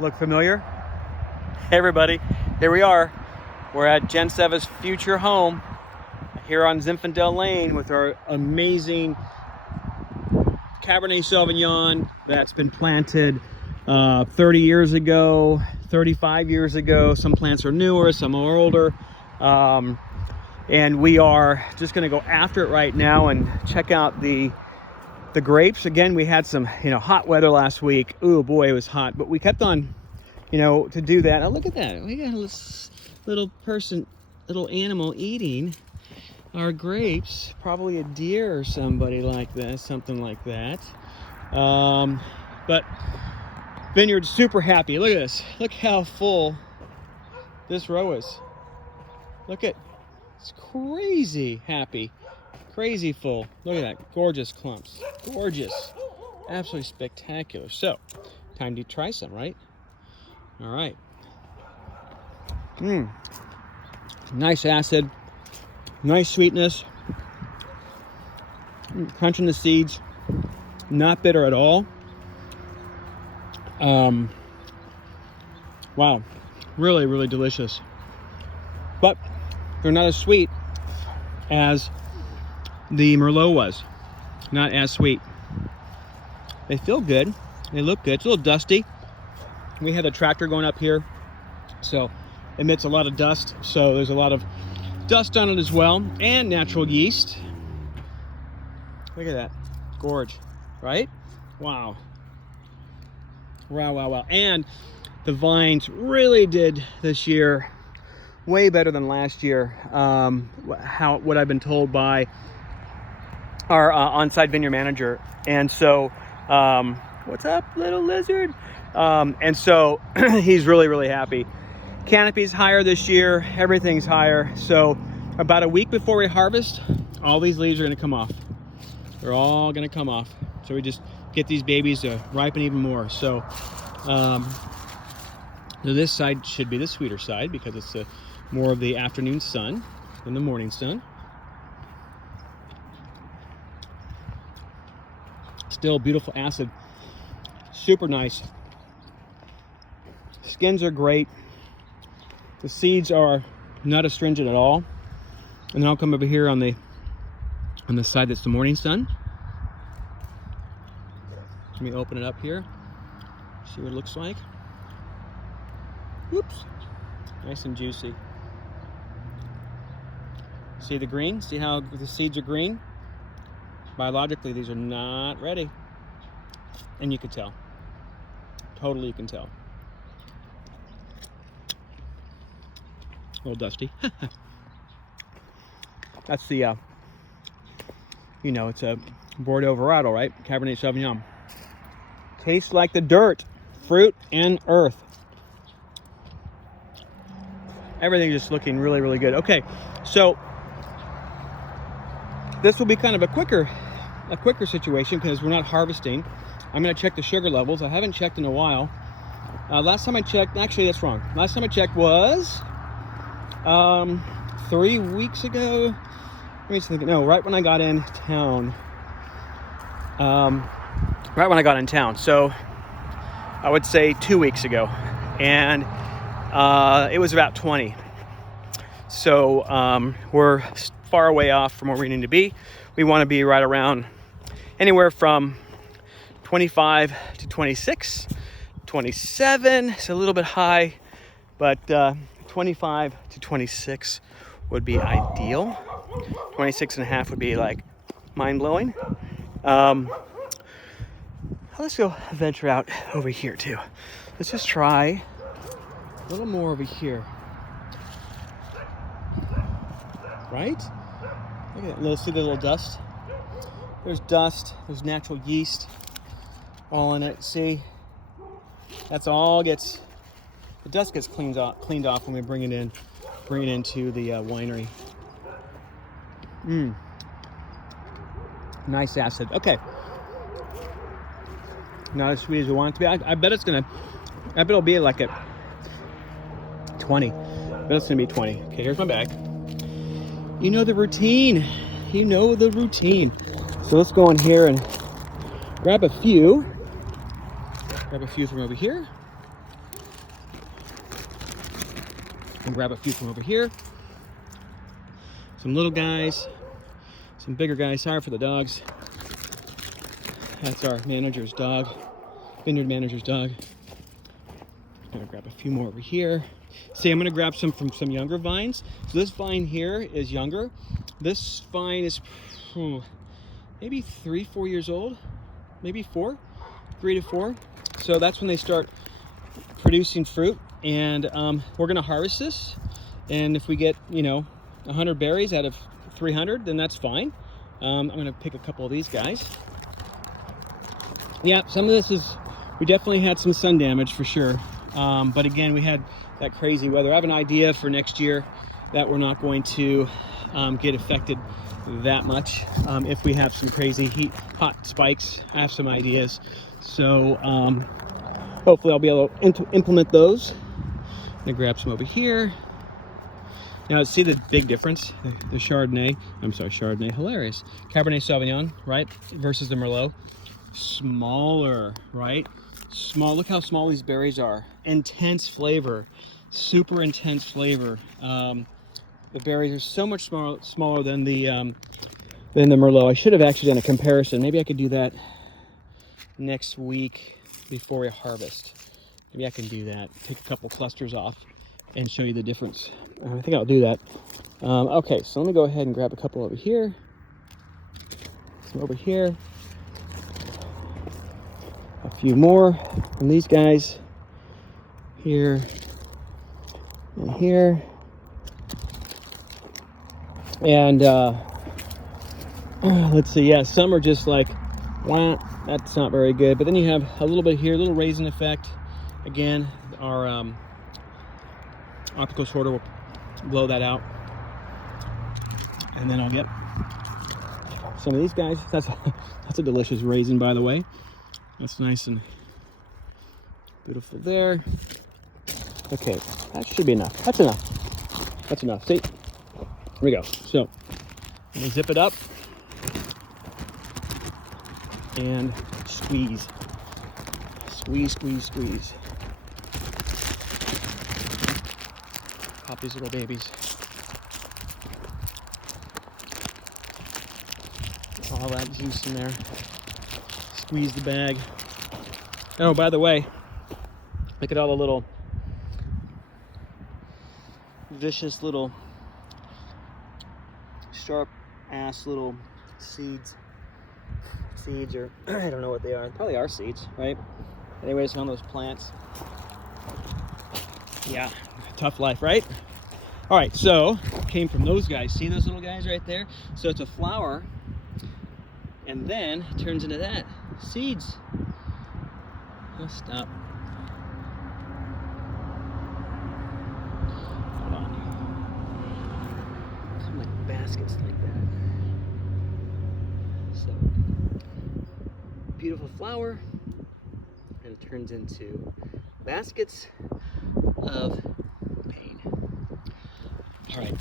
Look familiar? Hey everybody, here we are. We're at Jen Seva's future home here on Zinfandel Lane with our amazing Cabernet Sauvignon that's been planted 30 years ago, 35 years ago. Some plants are newer, some are older. And we are just gonna go after it right now and check out the grapes. Again, we had some, hot weather last week. Ooh, boy, it was hot, but we kept on, to do that. Oh, look at that. We got a little animal eating our grapes. Probably a deer or somebody like that, something like that. But vineyard's super happy. Look at this. Look how full this row is. Look at, it's crazy happy. Crazy full. Look at that. Gorgeous clumps. Gorgeous. Absolutely spectacular. So, time to try some, right? All right. Nice acid. Nice sweetness. Crunching the seeds. Not bitter at all. Wow. Really, really delicious. But they're not as sweet as the Merlot was. Not as sweet. They feel good. They look good. It's a little dusty. We had a tractor going up here, so it emits a lot of dust. So there's a lot of dust on it as well, and natural yeast. Look at that. Gorge, right? Wow. Wow, wow, wow. And the vines really did this year way better than last year. What I've been told by our on-site vineyard manager. And so, what's up, little lizard? And so he's really, really happy. Canopy's higher this year. Everything's higher. So about a week before we harvest, all these leaves are going to come off. They're all going to come off. So we just get these babies to ripen even more. So this side should be the sweeter side because it's more of the afternoon sun than the morning sun. Still beautiful acid, super nice. Skins are great. The seeds are not astringent at all. And then I'll come over here on the side that's the morning sun. Let me open it up here. See what it looks like. Whoops, nice and juicy. See the green? See how the seeds are green? Biologically, these are not ready. And you can tell. Totally, you can tell. A little dusty. That's the, it's a Bordeaux varietal, right? Cabernet Sauvignon. Tastes like the dirt, fruit, and earth. Everything just looking really, really good. Okay, so this will be kind of a quicker situation because we're not harvesting. I'm going to check the sugar levels. I haven't checked in a while. Last time I checked, actually that's wrong. Last time I checked was 3 weeks ago. Let me just think. No, right when I got in town. Right when I got in town. So I would say 2 weeks ago, and it was about 20. So we're far away off from where we need to be. We want to be right around anywhere from 25 to 26, 27. It's a little bit high, but 25 to 26 would be ideal. 26 and a half would be like mind-blowing. Let's go venture out over here too. Let's just try a little more over here. Right? Look at that. See the little dust? There's dust. There's natural yeast all in it. See? That's all the dust gets cleaned off when we bring it into the winery. Nice acid. Okay. Not as sweet as we want it to be. I bet it'll be like a 20. I bet it's gonna be 20. Okay, here's my bag. You know the routine. So let's go in here and grab a few from over here. And grab a few from over here. Some little guys, some bigger guys. Sorry for the dogs. That's our manager's dog, vineyard manager's dog. I'm gonna grab a few more over here. See, I'm gonna grab some from some younger vines. So this vine here is younger. This vine is maybe 3-4 years old, maybe 3 to 4. So that's when they start producing fruit. And we're gonna harvest this. And if we get, 100 berries out of 300, then that's fine. I'm gonna pick a couple of these guys. Yeah, some of this we definitely had some sun damage for sure. But again, we had that crazy weather. I have an idea for next year that we're not going to get affected that much. If we have some crazy hot spikes, I have some ideas. So hopefully I'll be able to implement those. I'm gonna grab some over here. Now, see the big difference? The Chardonnay, hilarious. Cabernet Sauvignon, right, versus the Merlot. Smaller, right? Small, look how small these berries are. Intense flavor, super intense flavor. The berries are so much smaller than the Merlot. I should have actually done a comparison. Maybe I could do that next week before we harvest. Maybe I can do that. Take a couple clusters off and show you the difference. I think I'll do that. Okay, so let me go ahead and grab a couple over here. Some over here. A few more from these guys. Here and here. And let's see, yeah, some are just like, wow, that's not very good. But then you have a little bit here, a little raisin effect. Again, our optical sorter will blow that out. And then I'll get some of these guys. That's a delicious raisin, by the way. That's nice and beautiful there. Okay, that should be enough. That's enough. That's enough. See? Here we go. So, let me zip it up and squeeze. Squeeze, squeeze, squeeze. Pop these little babies. All that juice in there. Squeeze the bag. Oh, by the way, look at all the little vicious little sharp ass little seeds. Seeds, or I don't know what they are. Probably are seeds, right? Anyways, on those plants. Yeah, tough life, right? All right, so came from those guys. See those little guys right there? So it's a flower, and then it turns into that. Seeds. Oh, stop. Hold on. Some like baskets like that. So, beautiful flower, and it turns into baskets of pain. All right,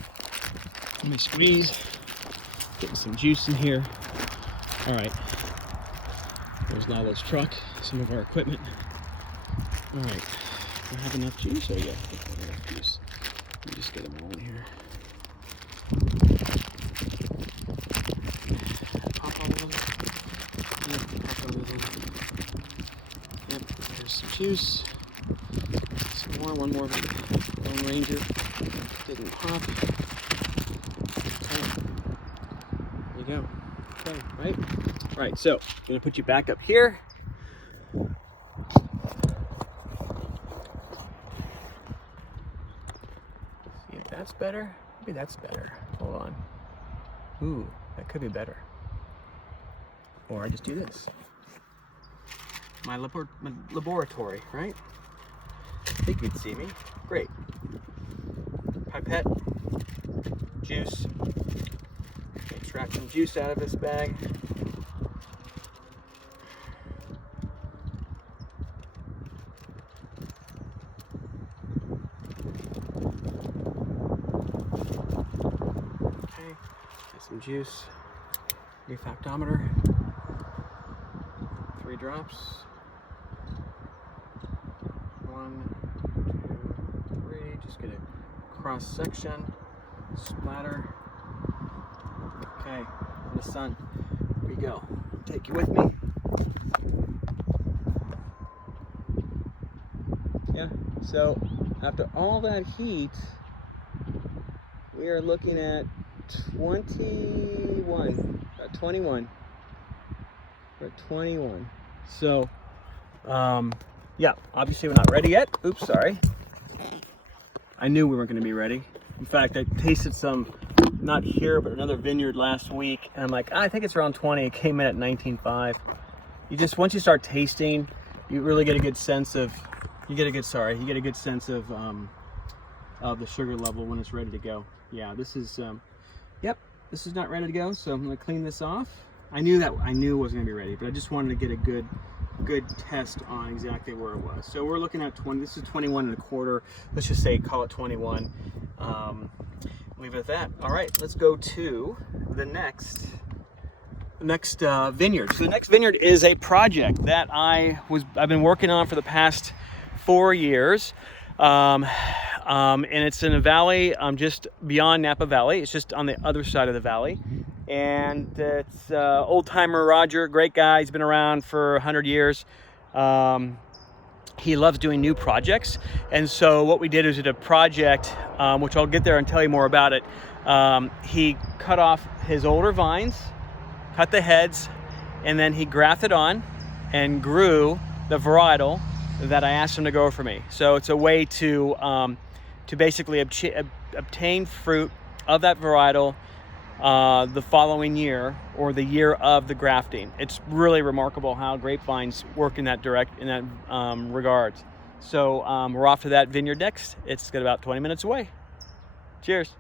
let me squeeze, getting some juice in here. All right, there's Lalo's truck, some of our equipment. All right, do I have enough juice? Oh yeah, I think I have enough juice. Let me just get them all in here. Pop all of them. Yep, pop all of them. Yep, there's some juice. Some more, one more Lone Ranger. Didn't pop. Okay. There you go. Okay, right? All right, so I'm gonna put you back up here. See if that's better. Maybe that's better. Hold on. Ooh, that could be better. Or I just do this. My laboratory, right? I think you'd see me. Great. Pipette, juice. Extract some juice out of this bag. Okay, get some juice. Refractometer. 3 drops. 1, 2, 3. Just get a cross section, splatter. Okay, in the sun. Here we go. Take you with me. Yeah, so after all that heat, we are looking at 21. We're at 21. So, yeah, obviously we're not ready yet. Oops, sorry. I knew we weren't going to be ready. In fact, I tasted some, not here, but another vineyard last week, and I'm like, I think it's around 20. It came in at 19.5. You just, once you start tasting, you really get a good sense of, you get a good sense of the sugar level when it's ready to go. Yeah, this is, yep, this is not ready to go, so I'm going to clean this off. I knew it wasn't going to be ready, but I just wanted to get a good test on exactly where it was. So we're looking at 20, this is 21.25. Let's just say, call it 21. Leave it at that. All right, let's go to the next vineyard. So the next vineyard is a project that I've been working on for the past 4 years. And it's in a valley just beyond Napa Valley. It's just on the other side of the valley. And it's old timer Roger, great guy. He's been around for 100 years. He loves doing new projects. And so what we did is a project, which I'll get there and tell you more about it. He cut off his older vines, cut the heads, and then he grafted on and grew the varietal that I asked him to grow for me. So it's a way to basically obtain fruit of that varietal the following year, or the year of the grafting. It's really remarkable how grapevines work in that regards. So we're off to that vineyard next. It's about 20 minutes away. Cheers.